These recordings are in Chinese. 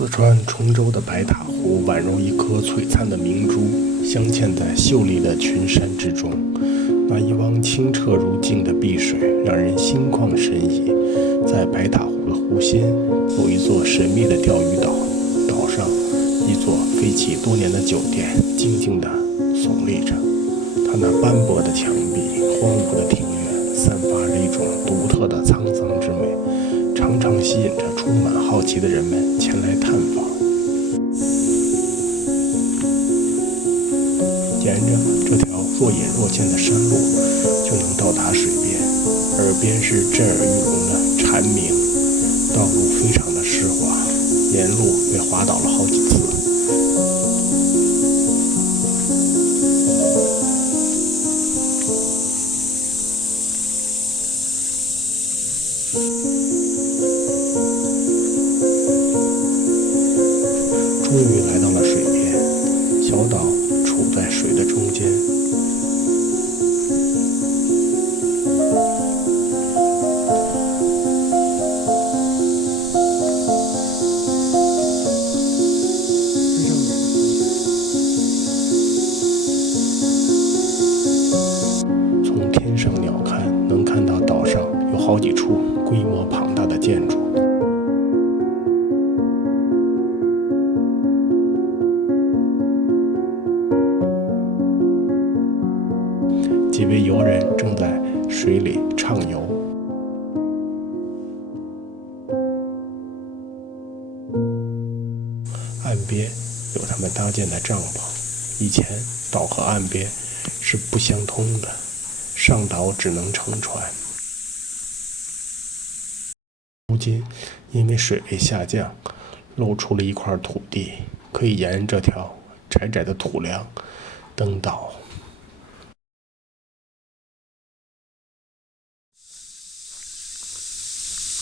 四川崇州的白塔湖宛如一颗璀璨的明珠，镶嵌在秀丽的群山之中。那一汪清澈如镜的碧水，让人心旷神怡。在白塔湖的湖心，有一座神秘的钓鱼岛，岛上一座废弃多年的酒店静静地耸立着。它那斑驳的墙壁、荒芜的庭院，散发着一种独特的沧桑之美，常常吸引着充满好奇的人们前来探访。沿着这条若隐若现的山路，就能到达水边，耳边是震耳欲聋的蝉鸣，道路非常的湿滑，沿路被滑倒了好几次。终于来到了水边，小岛处在水的中间。从天上鸟瞰，能看到岛上有好几处规模庞大的建筑。几位游人正在水里畅游。岸边有他们搭建的帐篷。以前岛和岸边是不相通的，上岛只能乘船。如今因为水位下降，露出了一块土地，可以沿这条窄窄的土梁登岛。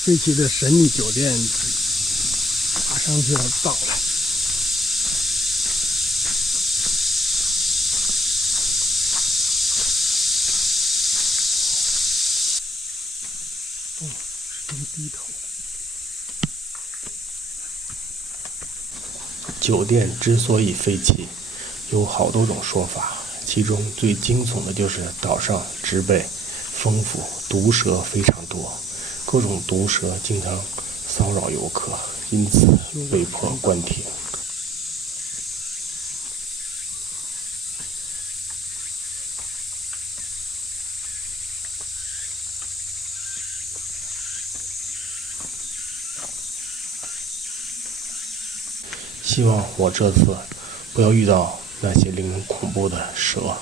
废弃的神秘酒店马上就要到了。真低头。酒店之所以废弃，有好多种说法，其中最惊悚的就是岛上植被丰富，毒蛇非常多。各种毒蛇经常骚扰游客，因此被迫关停。希望我这次不要遇到那些令人恐怖的蛇。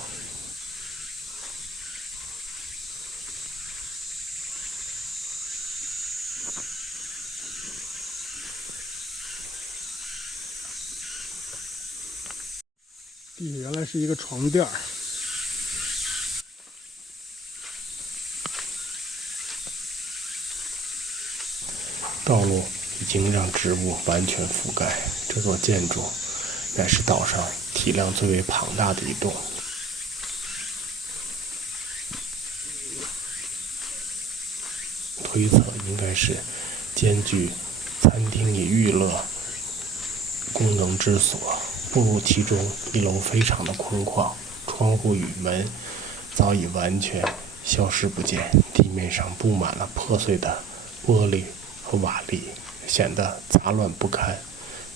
地下原来是一个床垫儿。道路已经让植物完全覆盖，这座建筑乃是岛上体量最为庞大的一栋。推测应该是兼具餐厅与娱乐功能之所。步入其中，一楼非常的空旷，窗户与门早已完全消失不见，地面上布满了破碎的玻璃和瓦砾，显得杂乱不堪。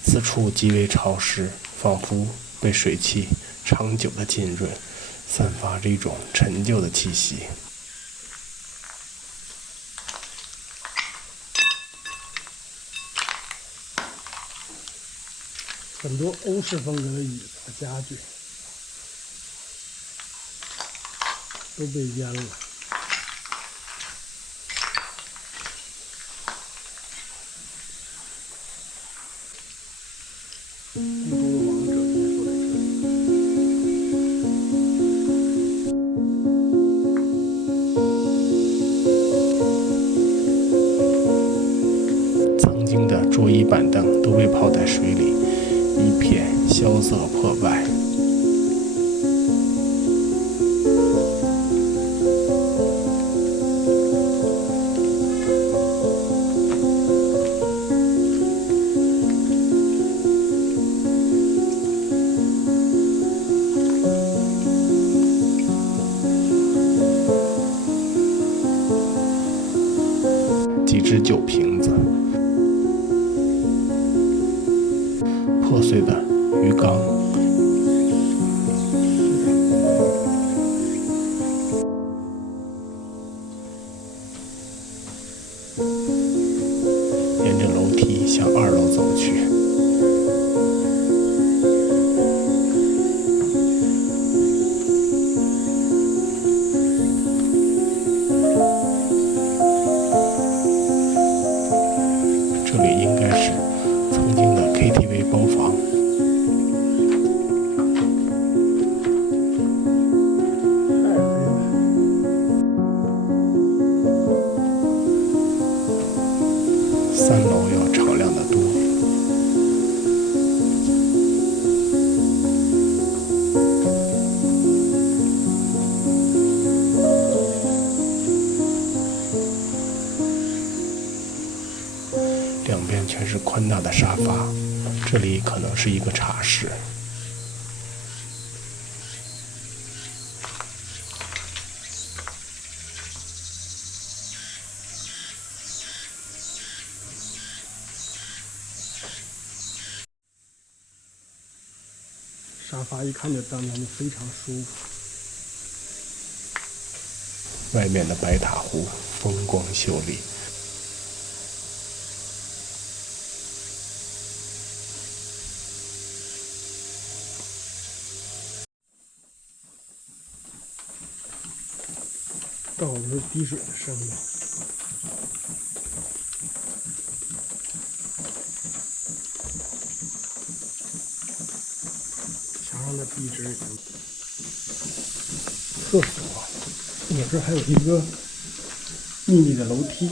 此处极为潮湿，仿佛被水汽长久的浸润，散发着一种陈旧的气息。很多欧式风格的椅子和家具都被淹了。孤独的王者应该坐在这里。曾经的桌椅板凳都被泡在水里，一片萧瑟破败。破碎的鱼缸。沿着楼梯向2楼走去。这里应该是曾经的 KTV 包房。3楼要敞亮得多。两边全是宽大的沙发，这里可能是一个茶室。沙发一看就淡淡的，非常舒服。外面的白塔湖风光秀丽。到的是滴水的声音。墙上的壁纸已经。厕所，我这还有一个秘密的楼梯。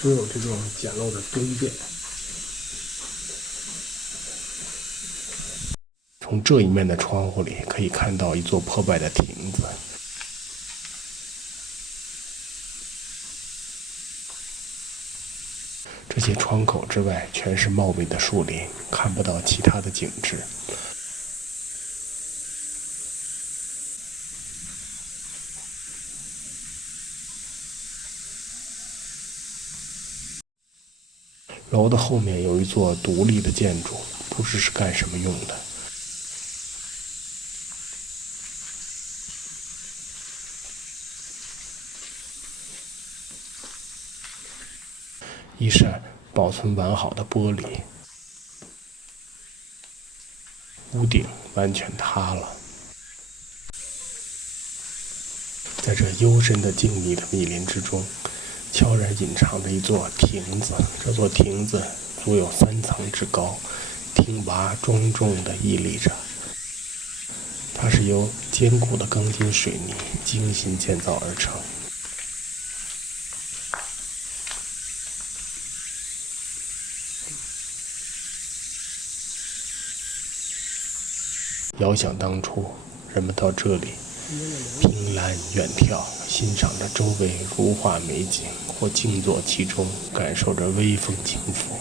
只有这种简陋的蹲便。从这一面的窗户里可以看到一座破败的亭子。这些窗口之外全是茂密的树林，看不到其他的景致。楼的后面有一座独立的建筑，不知是干什么用的。一扇保存完好的玻璃，屋顶完全塌了。在这幽深的静谧的密林之中，悄然隐藏着一座亭子。这座亭子足有3层之高，亭瓦庄重地屹立着。它是由坚固的钢筋水泥精心建造而成。遥想当初，人们到这里凭栏远眺，欣赏着周围如画美景，或静坐其中，感受着微风轻拂，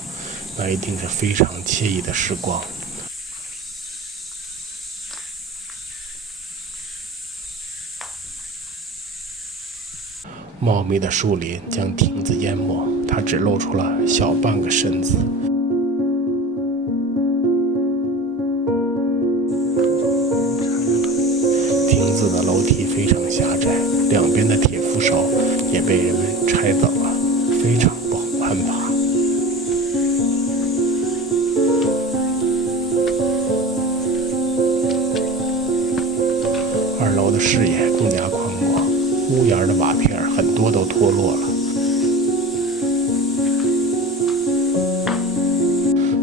那一定是非常惬意的时光。茂密的树林将亭子淹没，它只露出了小半个身子。亭子的楼梯非常狭窄，两边的铁扶手也被人们拆走了，非常不好攀爬。2楼的视野更加宽阔，屋檐的瓦片很多都脱落了。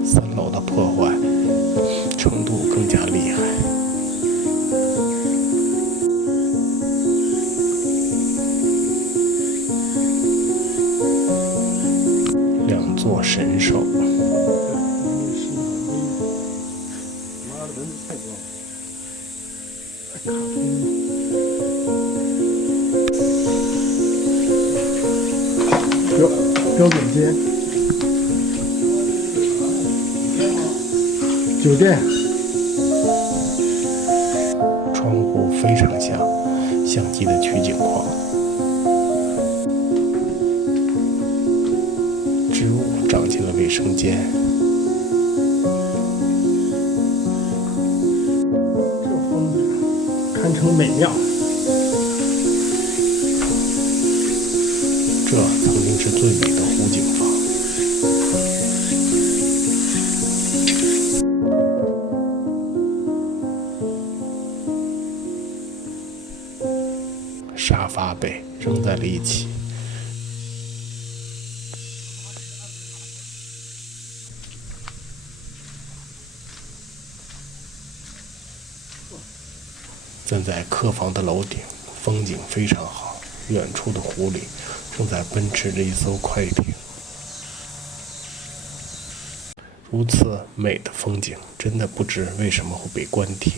3楼的破坏程度更加厉害。2座神兽。标准间，酒店，窗户非常像相机的取景框。植物长进了卫生间。这风景堪称美妙。这曾经是最美的湖景房。沙发被扔在了一起。站在客房的楼顶，风景非常好，远处的湖里正在奔驰着一艘快艇。如此美的风景，真的不知为什么会被关停。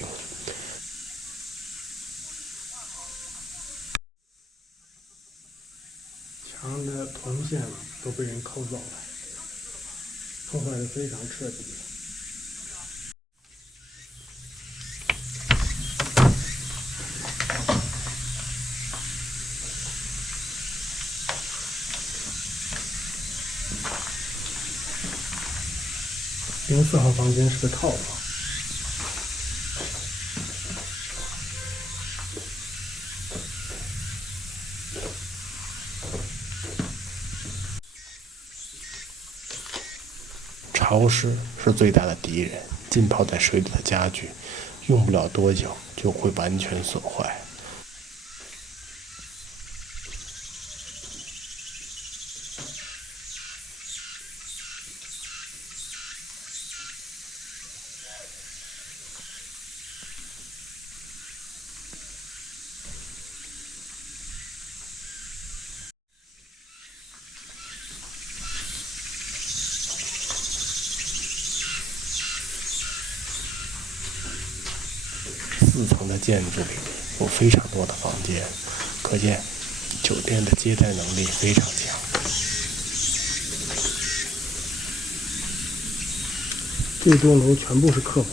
墙的铜线都被人抠走了，破坏的非常彻底。04号房间是个套房。潮湿是最大的敌人，浸泡在水里的家具，用不了多久就会完全损坏。4层的建筑里有非常多的房间，可见酒店的接待能力非常强。这栋楼全部是客房。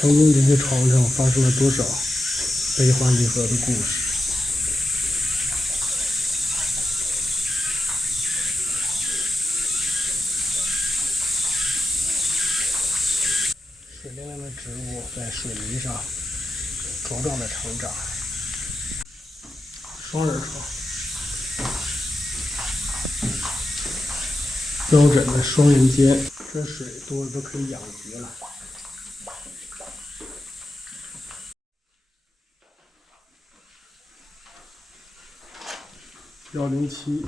曾经这些床上发生了多少悲欢离合的故事。水灵灵的植物在水泥上茁壮的成长。双人床，标准的双人间，这水多的都可以养鱼了。107。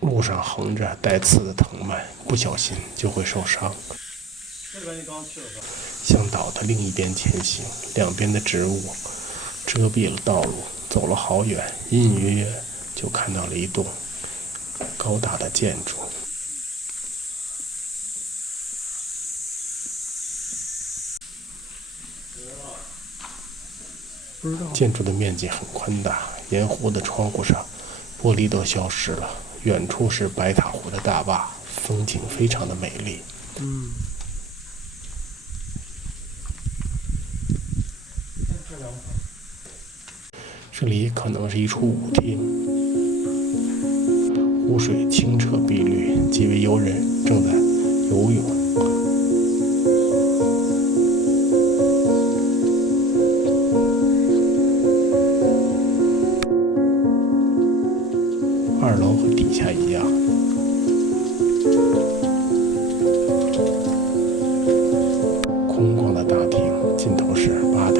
路上横着带刺的藤蔓，不小心就会受伤。向岛的另一边前行，两边的植物遮蔽了道路，走了好远，隐隐约约就看到了一栋高大的建筑。建筑的面积很宽大，沿湖的窗户上玻璃都消失了，远处是白塔湖的大坝，风景非常的美丽。这里可能是一处舞厅，湖水清澈碧绿，几位游人正在游泳。2楼和底下一样，空旷的大厅，尽头是吧台。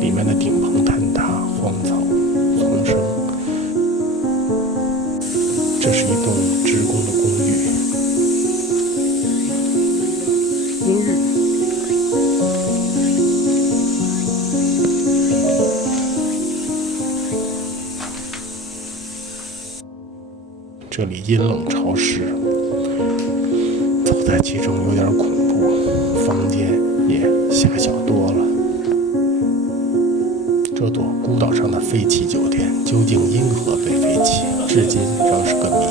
里面的顶棚坍塌，荒草一栋职工的公寓。这里阴冷潮湿，走在其中有点恐怖，房间也狭小多了。这座孤岛上的废弃酒店究竟因何被废弃，至今仍是个谜。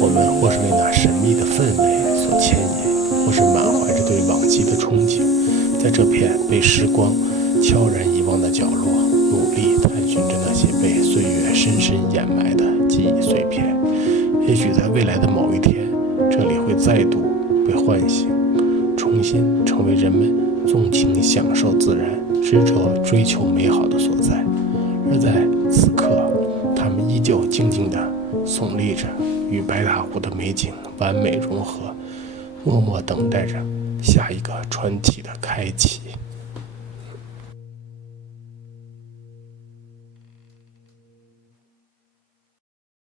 我们或是为那神秘的氛围所牵引，或是满怀着对往昔的憧憬，在这片被时光悄然遗忘的角落，努力探寻着那些被岁月深深掩埋的记忆碎片。也许在未来的某一天，这里会再度被唤醒，重新成为人们纵情享受自然、执着追求美好的所在。而在此刻，他们依旧静静地耸立着，与白塔湖的美景完美融合，默默等待着下一个传奇的开启。